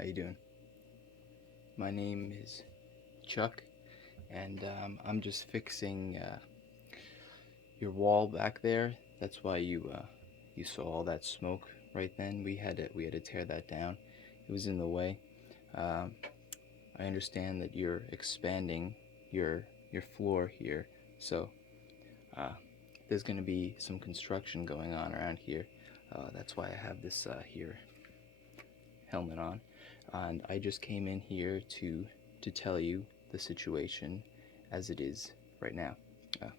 How you doing? My name is Chuck, and I'm just fixing your wall back there. That's why you saw all that smoke right then. We had to tear that down. It was in the way. Um, I understand that you're expanding your floor here, so uh, there's going to be some construction going on around here. That's why I have this here helmet on, and I just came in here to tell you the situation as it is right now. Uh,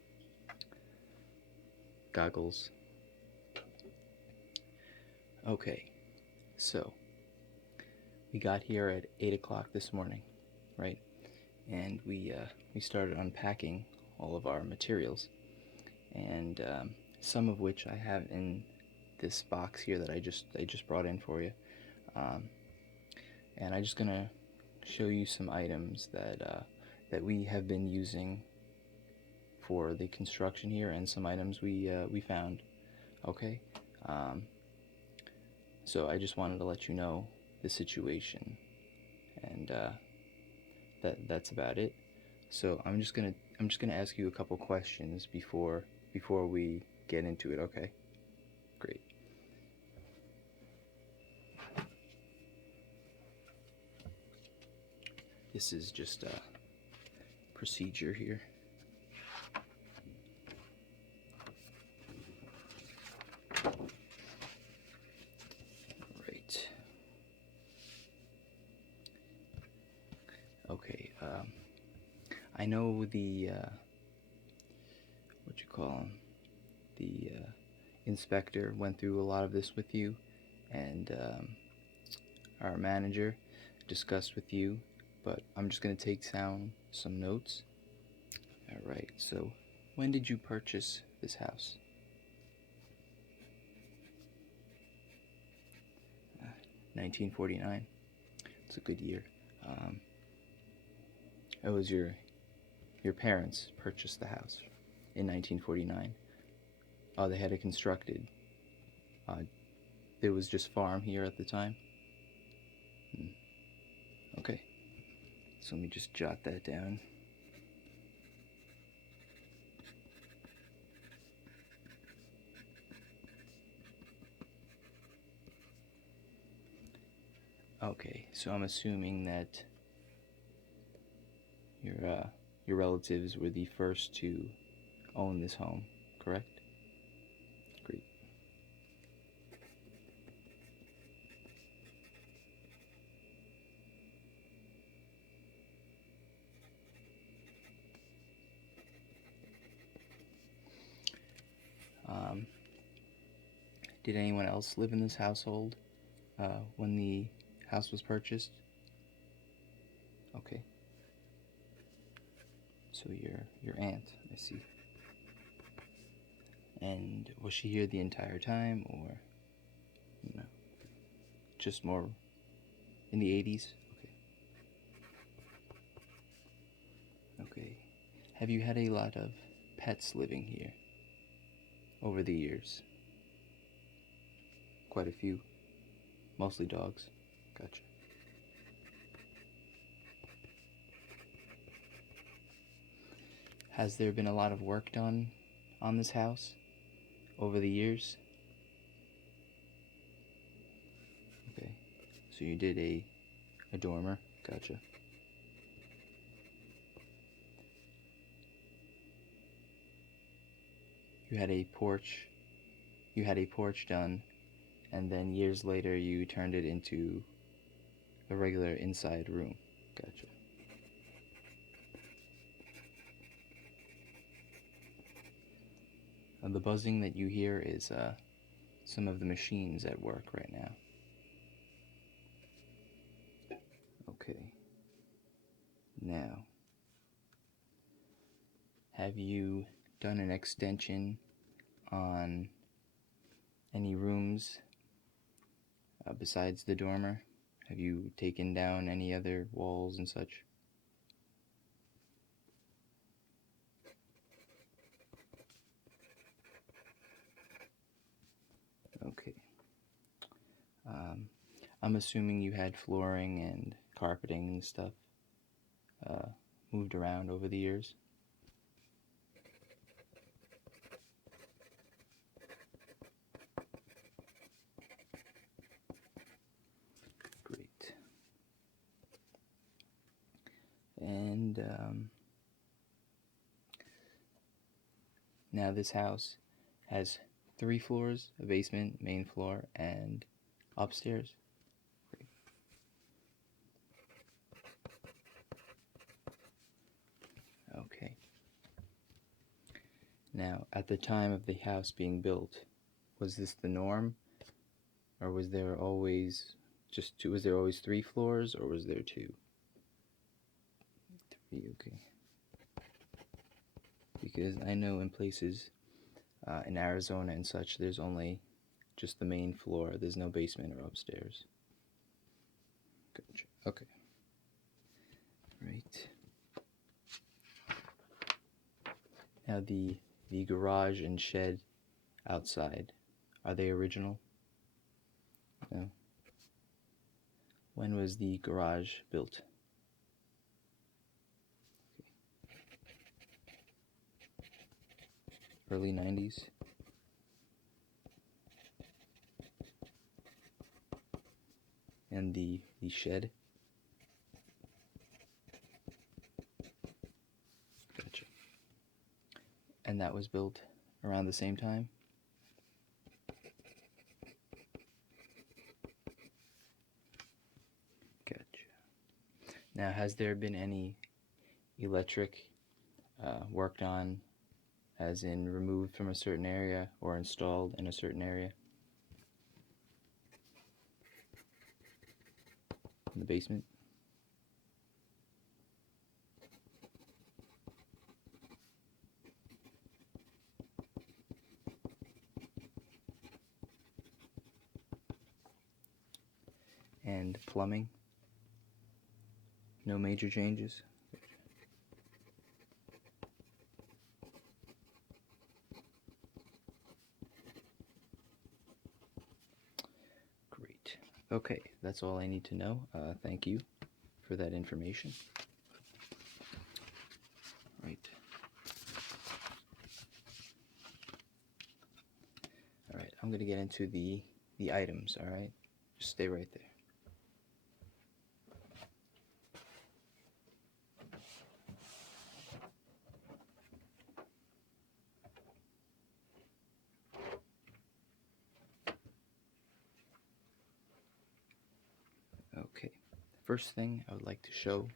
Goggles. Okay, so we got here at 8 o'clock this morning, right? And we started unpacking all of our materials, and some of which I have in this box here that I just brought in for you. Um, and I'm just gonna show you some items that we have been using for the construction here, and some items we found. Okay, um, so I just wanted to let you know the situation, and that's about it. So I'm just gonna ask you a couple questions before we get into it. Okay, great. This is just a procedure here. Right. Okay. I know the what you call 'em, the inspector went through a lot of this with you, and our manager discussed with you, but I'm just going to take down some notes. Alright, so when did you purchase this house? 1949. It's a good year. It was your parents purchased the house in 1949. Oh, they had it constructed. Uh, there was just farm here at the time. Okay, so let me just jot that down. Okay, so I'm assuming that your relatives were the first to own this home, correct? Great. Um, did anyone else live in this household when the house was purchased? Okay. So your aunt, I see. And was she here the entire time, or no? Just more in the 80s? Okay. Okay. Have you had a lot of pets living here over the years? Quite a few. Mostly dogs. Gotcha. Has there been a lot of work done on this house over the years? Okay. So you did a dormer. Gotcha. You had a porch. You had a porch done, and then years later you turned it into a regular inside room. Gotcha. And the buzzing that you hear is some of the machines at work right now. Okay. Now, have you done an extension on any rooms besides the dormer? Have you taken down any other walls and such? Okay. Um, I'm assuming you had flooring and carpeting and stuff moved around over the years. Great. And now this house has 3 floors, a basement, main floor, and upstairs. Great. Okay. Now, at the time of the house being built, was this the norm, or was there always just 2? Was there always 3 floors, or was there 2? 3, okay. Because I know in places in Arizona and such, there's only just the main floor. There's no basement or upstairs. Gotcha. Okay. Right. Now the garage and shed outside, are they original? No. When was the garage built? Okay. Early 90s? And the shed? Gotcha. And that was built around the same time? Gotcha. Now, has there been any electric worked on, as in removed from a certain area or installed in a certain area? In the basement? And plumbing? No major changes? Great. Okay, that's all I need to know. Thank you for that information. Right. Alright, I'm going to get into the items, alright? Just stay right there. Okay, first thing I would like to show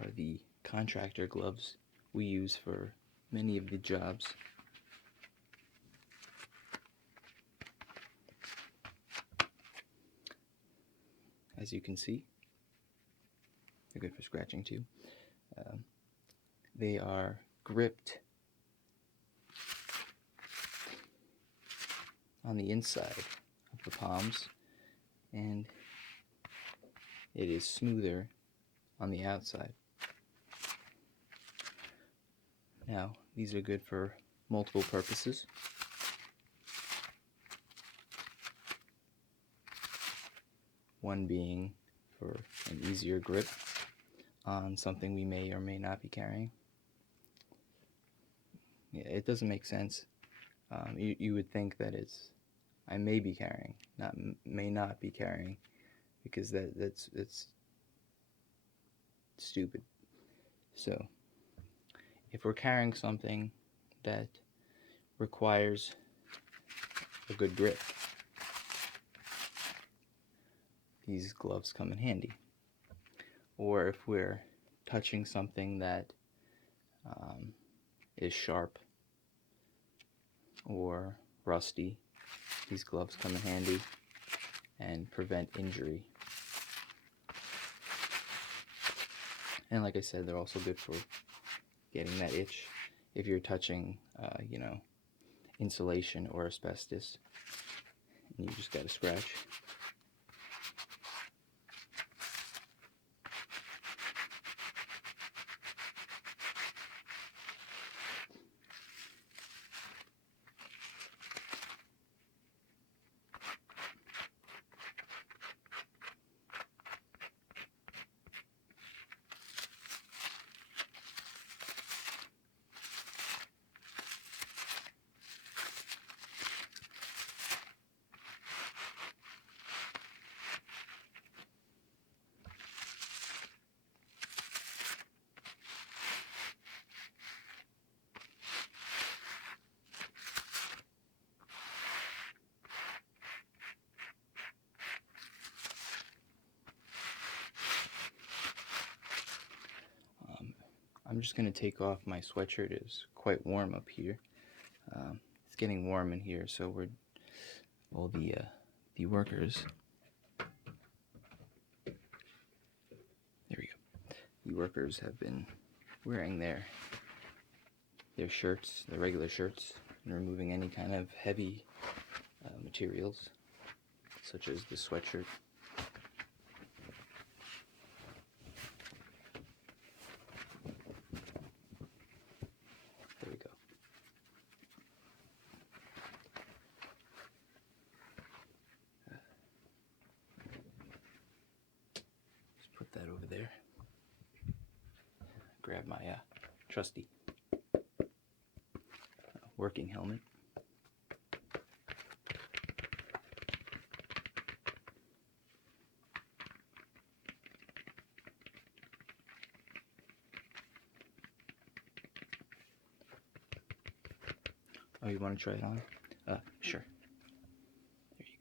are the contractor gloves we use for many of the jobs. As you can see, they're good for scratching too. They are gripped on the inside of the palms, and it is smoother on the outside. Now, these are good for multiple purposes. One being for an easier grip on something we may or may not be carrying. Yeah, it doesn't make sense. You would think that I may be carrying, may not be carrying, because it's stupid. So, if we're carrying something that requires a good grip, these gloves come in handy. Or if we're touching something that is sharp or rusty, these gloves come in handy and prevent injury. And like I said, they're also good for getting that itch if you're touching, insulation or asbestos, and you just gotta scratch. I'm just going to take off my sweatshirt. It's quite warm up here. It's getting warm in here, so all the workers. There we go. The workers have been wearing their shirts, the regular shirts, and removing any kind of heavy materials, such as the sweatshirt. There we go. Just put that over there. Grab my trusty working helmet. Oh, you want to try it on? Sure. There you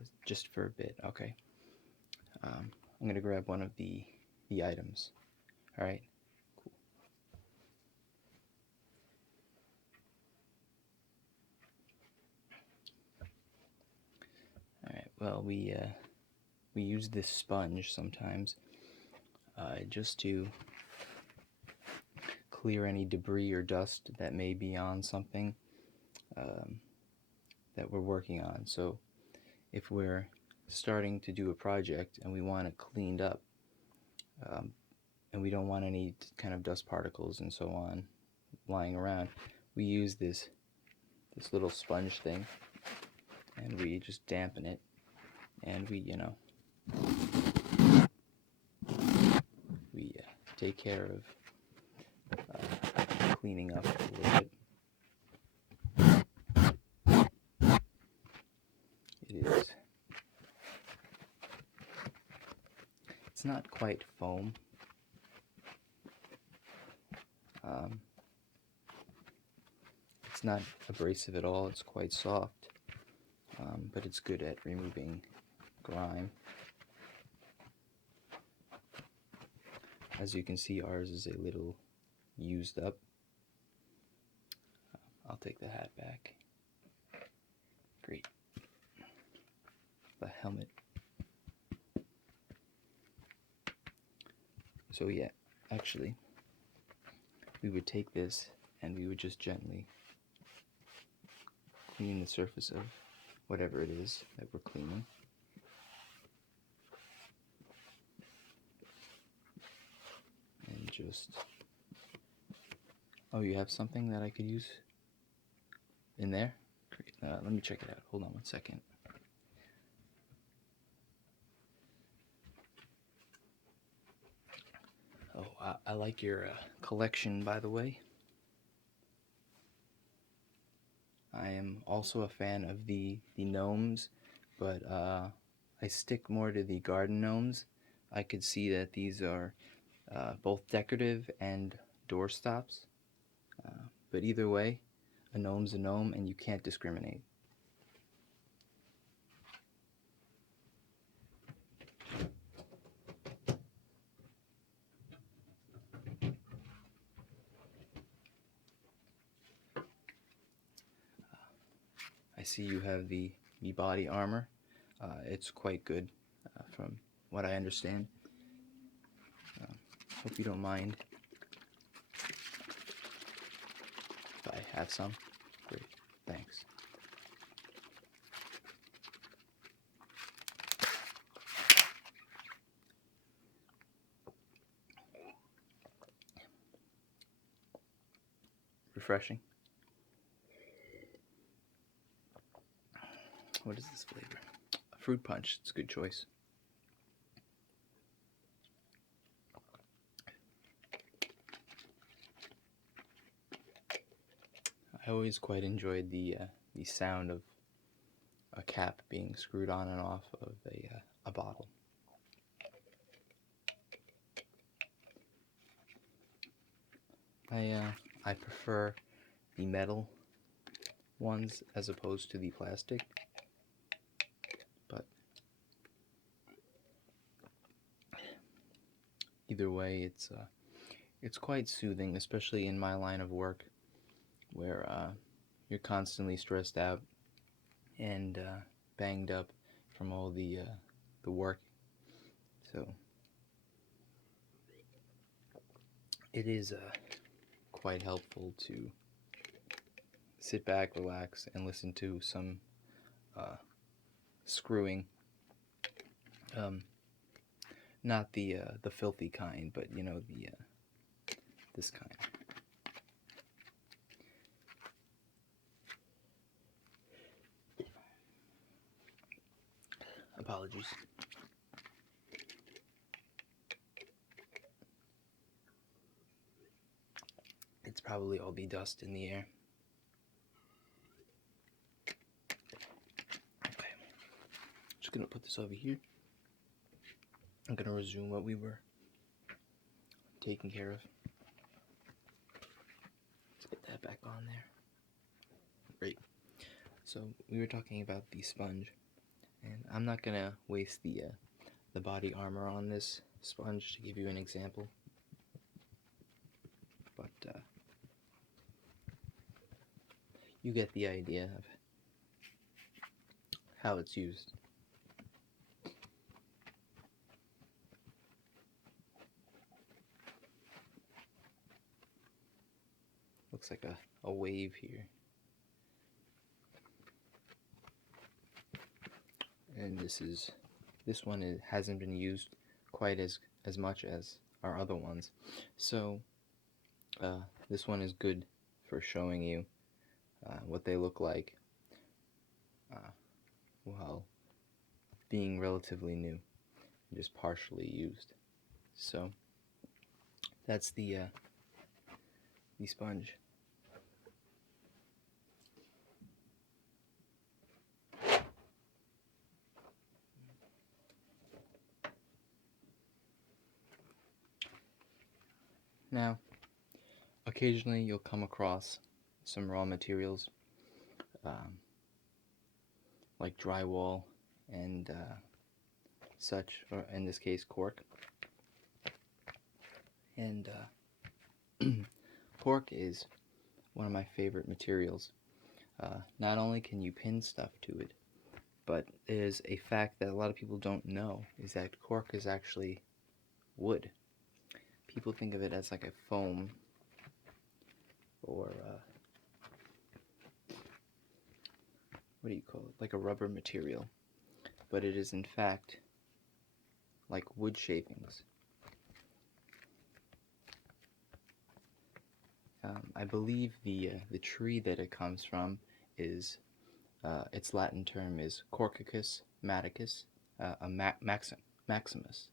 go. Just for a bit, okay. I'm going to grab one of the items. All right. Cool. All right. Well, we use this sponge sometimes just to clear any debris or dust that may be on something that we're working on. So if we're starting to do a project and we want it cleaned up, and we don't want any kind of dust particles and so on lying around, we use this little sponge thing, and we just dampen it, and we take care of cleaning up a little bit. It's not quite foam. It's not abrasive at all. It's quite soft, but it's good at removing grime. As you can see, ours is a little used up. I'll take the hat back. Great. The helmet. So yeah, actually, we would take this and we would just gently clean the surface of whatever it is that we're cleaning. And just... Oh, you have something that I could use in there? Great. Let me check it out. Hold on one second. Oh, I like your collection, by the way. I am also a fan of the gnomes, but I stick more to the garden gnomes. I could see that these are both decorative and door stops, but either way, a gnome's a gnome and you can't discriminate. I see you have the body armor. It's quite good from what I understand. Hope you don't mind if I have some. Great, thanks. Refreshing. What is this flavor? Fruit punch. It's a good choice. I always quite enjoyed the sound of a cap being screwed on and off of a bottle. I prefer the metal ones as opposed to the plastic, but either way, it's quite soothing, especially in my line of work, where you're constantly stressed out and banged up from all the work. So it is quite helpful to sit back, relax, and listen to some screwing. Not the filthy kind, but you know, the this kind. Apologies. It's probably all be dust in the air. Okay. Just gonna put this over here. I'm gonna resume what we were taking care of. Let's get that back on there. Great. So we were talking about the sponge, and I'm not gonna waste the body armor on this sponge to give you an example, but you get the idea of how it's used. Looks like a wave here. And this one hasn't been used quite as much as our other ones. So this one is good for showing you what they look like while being relatively new, just partially used. So that's the sponge. Now, occasionally you'll come across some raw materials, like drywall and such, or in this case, cork. And cork is one of my favorite materials. Not only can you pin stuff to it, but there's a fact that a lot of people don't know, is that cork is actually wood. People think of it as like a foam or what do you call it? Like a rubber material. But it is in fact like wood shavings. I believe the tree that it comes from is its Latin term is Corcicus maticus, maximus.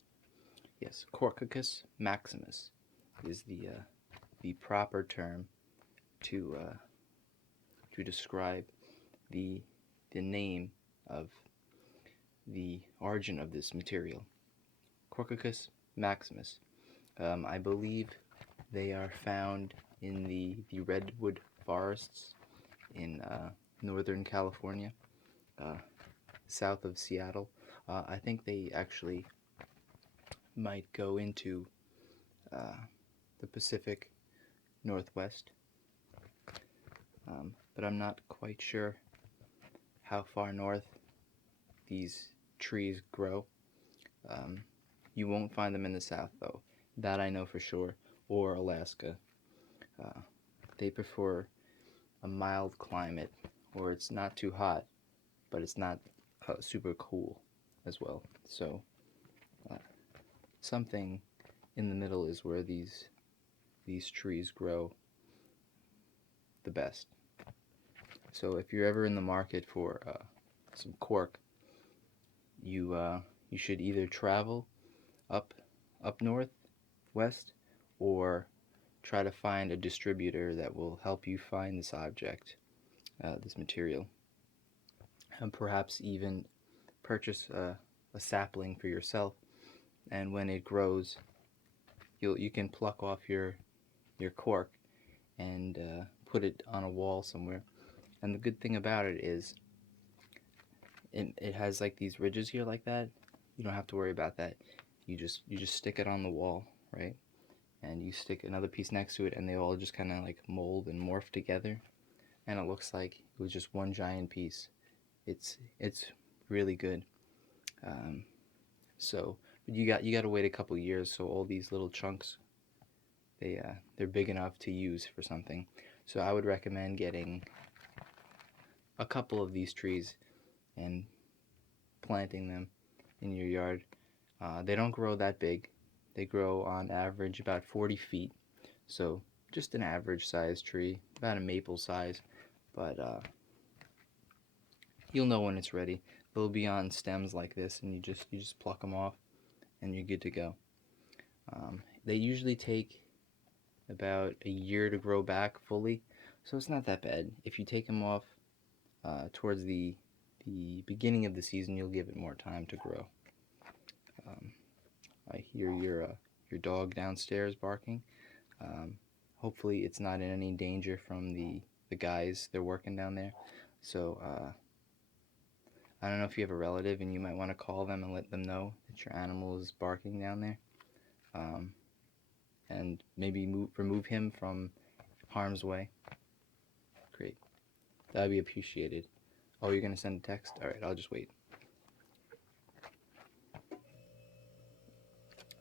Yes, Corcicus maximus is the proper term to describe the name of the origin of this material. Corcicus maximus. I believe they are found in the redwood forests in Northern California, south of Seattle. I think they actually might go into the Pacific Northwest, but I'm not quite sure how far north these trees grow. You won't find them in the south, though. That I know for sure, or Alaska. They prefer a mild climate, or it's not too hot, but it's not super cool as well. So something in the middle is where these trees grow the best. So if you're ever in the market for some cork, you should either travel up north, west, or try to find a distributor that will help you find this object, this material, and perhaps even purchase a sapling for yourself. And when it grows, you can pluck off your cork and put it on a wall somewhere. And the good thing about it is it has like these ridges here like that. You don't have to worry about that. You just stick it on the wall, right? And you stick another piece next to it, and they all just kind of like mold and morph together, and it looks like it was just one giant piece. It's really good. Um, so, but you got to wait a couple years, so all these little chunks they're big enough to use for something. So I would recommend getting a couple of these trees and planting them in your yard. They don't grow that big. They grow on average about 40 feet. So just an average sized tree, about a maple size. But you'll know when it's ready. They'll be on stems like this, and you just pluck them off, and you're good to go. They usually take about a year to grow back fully, so it's not that bad. If you take them off towards the beginning of the season, you'll give it more time to grow. I hear your dog downstairs barking. Hopefully it's not in any danger from the guys they're working down there. So I don't know if you have a relative, and you might want to call them and let them know that your animal is barking down there. And maybe remove him from harm's way. Great. That would be appreciated. Oh, you're going to send a text? Alright, I'll just wait.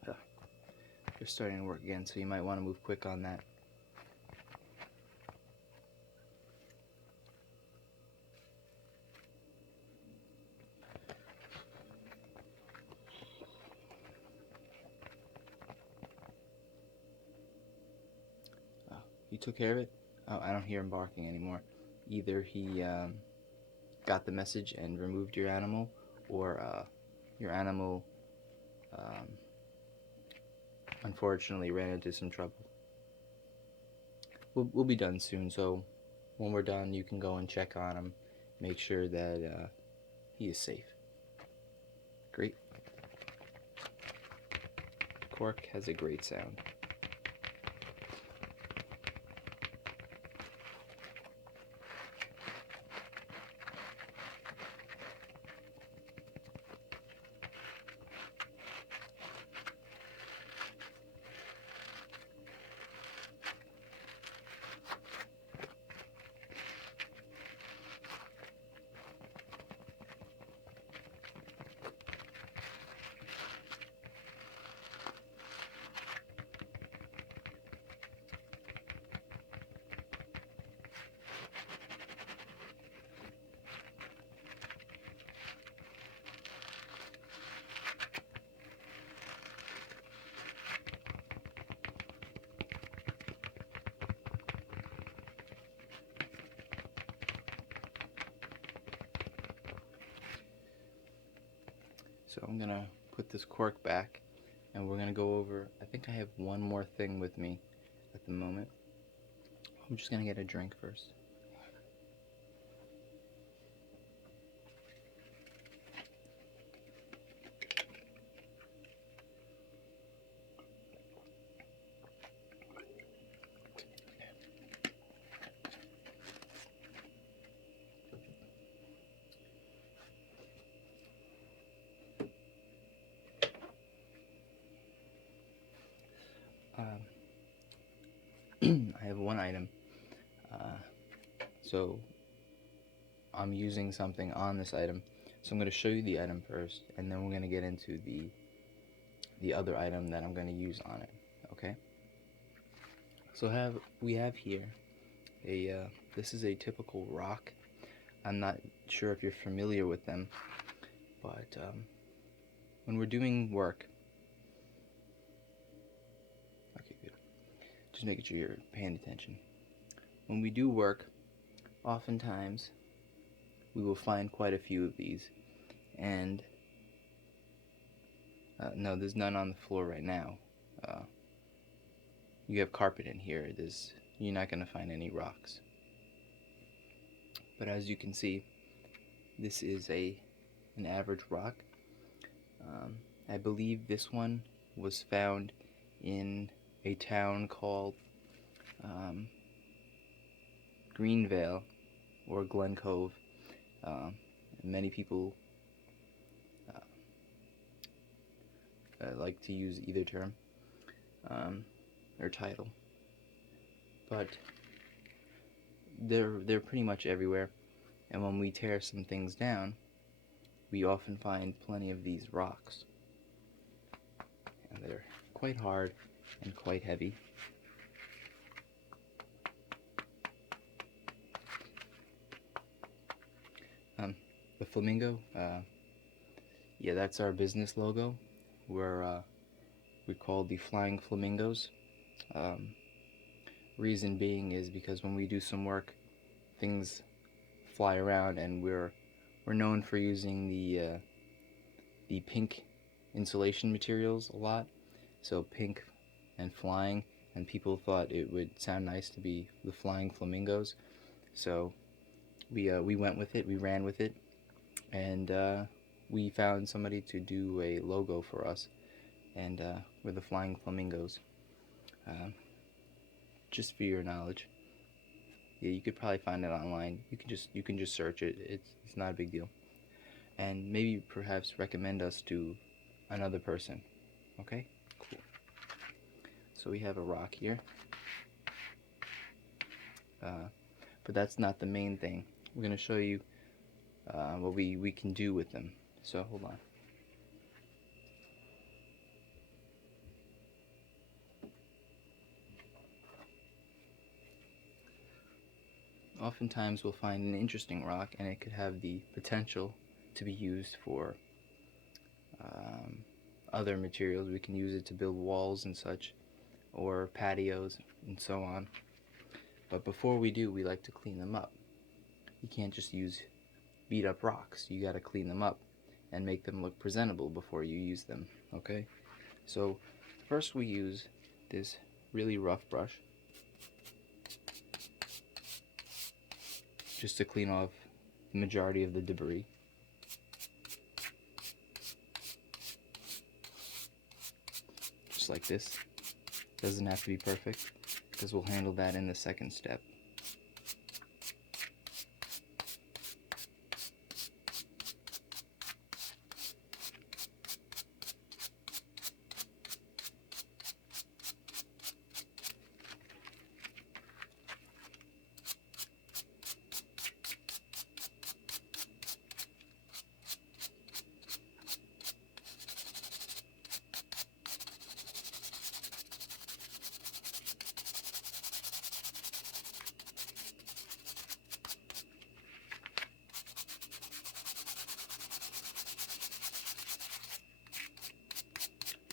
They're starting to work again, so you might want to move quick on that. You took care of it? Oh, I don't hear him barking anymore. Either he got the message and removed your animal, or your animal unfortunately ran into some trouble. We'll be done soon, so when we're done, you can go and check on him, make sure that he is safe. Great. Cork has a great sound. So I'm gonna put this cork back, and we're gonna go over, I think I have one more thing with me at the moment. I'm just gonna get a drink first. I have one item. So I'm using something on this item. So I'm going to show you the item first, and then we're going to get into the other item that I'm going to use on it. Okay? So we have here this is a typical rock. I'm not sure if you're familiar with them, but when we're doing work, okay, good. Just making sure you're paying attention. When we do work, oftentimes we will find quite a few of these, and no, there's none on the floor right now. You have carpet in here. You're not going to find any rocks. But as you can see, this is an average rock. I believe this one was found in a town called Greenvale or Glen Cove. Many people like to use either term. or title, but they're pretty much everywhere. And when we tear some things down, we often find plenty of these rocks, and they're quite hard and quite heavy. The Flamingo, yeah, that's our business logo. We're called the Flying Flamingos. Um, reason being is because when we do some work, things fly around, and we're known for using the pink insulation materials a lot. So pink and flying, and people thought it would sound nice to be the Flying Flamingos. So we went with it, we ran with it, and we found somebody to do a logo for us, and we're the Flying Flamingos. Uh, just for your knowledge, yeah, you could probably find it online. You can just search it. It's not a big deal, and maybe perhaps recommend us to another person. Okay, cool. So we have a rock here, but that's not the main thing. We're gonna show you what we can do with them. So hold on. Oftentimes we'll find an interesting rock, and it could have the potential to be used for other materials. We can use it to build walls and such, or patios and so on. But before we do, we like to clean them up. You can't just use beat up rocks. You gotta clean them up and make them look presentable before you use them, okay? So first we use this really rough brush just to clean off the majority of the debris. Just like this. Doesn't have to be perfect, because we'll handle that in the second step.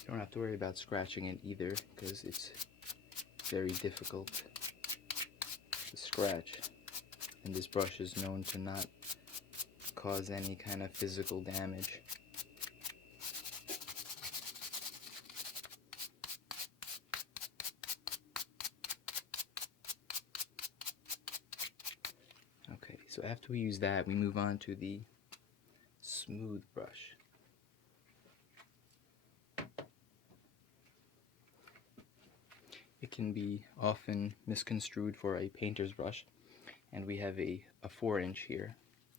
You don't have to worry about scratching it either, because it's very difficult to scratch, and this brush is known to not cause any kind of physical damage. Okay, so after we use that, we move on to the smooth brush. It can be often misconstrued for a painter's brush, and we have a 4-inch here.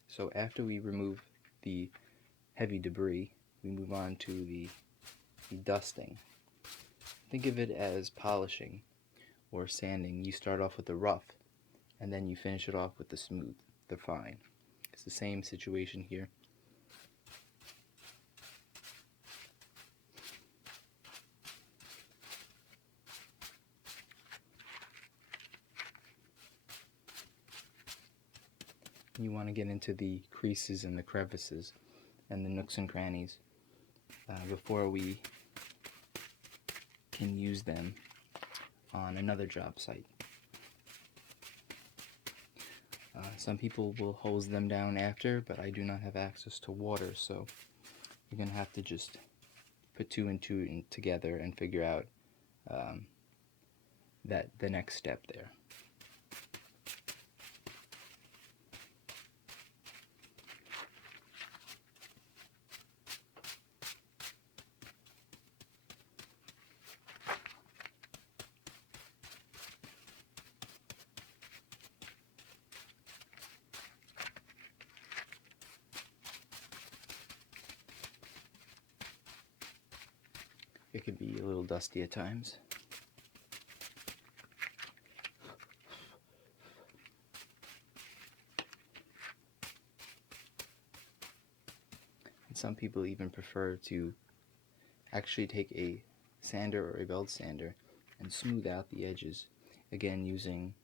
So after we remove the heavy debris, we move on to the dusting. Think of it as polishing or sanding. You start off with the rough, and then you finish it off with the smooth, the fine. It's the same situation here. You want to get into the creases and the crevices and the nooks and crannies before we can use them on another job site. Some people will hose them down after, but I do not have access to water, so you're going to have to just put 2 and 2 together and figure out that the next step there. It could be a little dusty at times. some people even prefer to actually take a sander or a belt sander and smooth out the edges, again using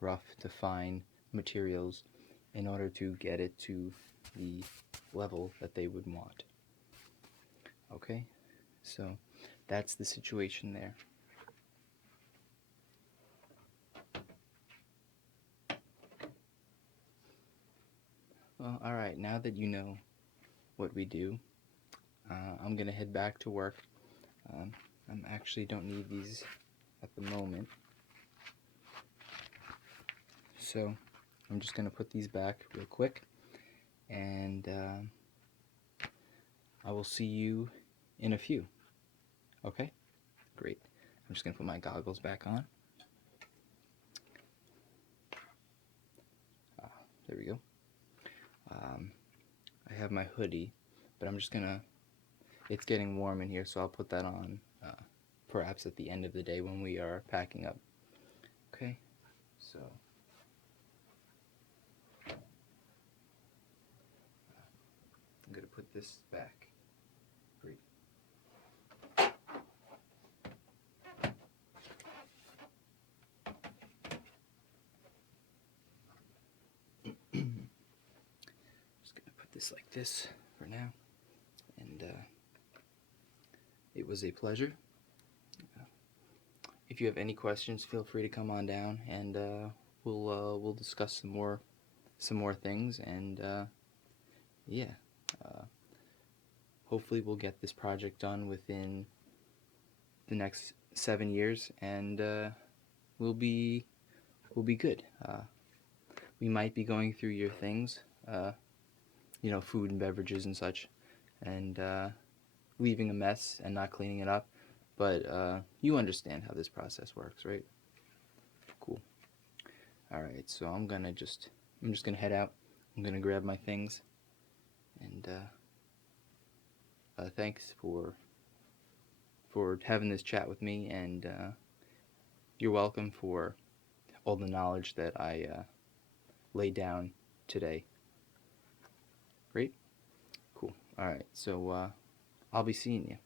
rough to fine materials in order to get it to the level that they would want. Okay, so that's the situation there. Well, alright, now that you know what we do, I'm going to head back to work. I actually don't need these at the moment, so I'm just going to put these back real quick, and I will see you in a few. Okay? Great. I'm just going to put my goggles back on. There we go. I have my hoodie, but I'm just going to, it's getting warm in here, so I'll put that on perhaps at the end of the day when we are packing up. Okay? So I'm going to put this back. Great. Just going to put this like this for now. And it was a pleasure. If you have any questions, feel free to come on down, and we'll discuss some more things, and yeah. Hopefully we'll get this project done within the next 7 years, and we'll be good. We might be going through your things, food and beverages and such, and leaving a mess and not cleaning it up, but you understand how this process works, right? Cool. All right, so I'm just gonna head out. I'm gonna grab my things, and thanks for having this chat with me, and you're welcome for all the knowledge that I laid down today. Great? Cool. Alright, so I'll be seeing you.